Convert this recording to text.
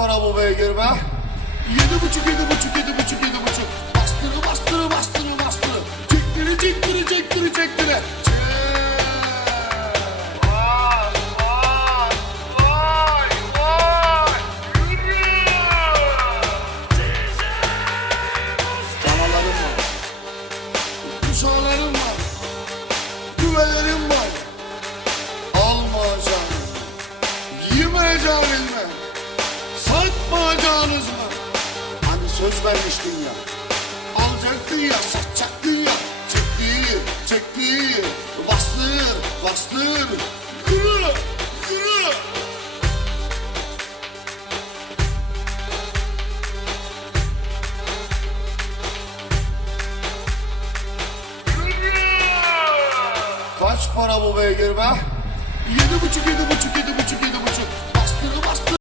para bu beygir be? Yedi buçuk, yedi buçuk, yedi buçuk, yedi buçuk. Bastırı, bastırı, bastırı, bastırı. Çektiri, çektiri, çektiri, çektiri. Danalarım var. Güvelerim var. Almayacağınız mı? Yemeyeceğiniz söz vermiştin ya. Alacaktın ya, satacaktın ya. Çekti, çekti. Bastır, bastır. Yürü, yürü. Kaç para bu beygir be? Yedi buçuk, yedi buçuk, yedi buçuk, yedi buçuk.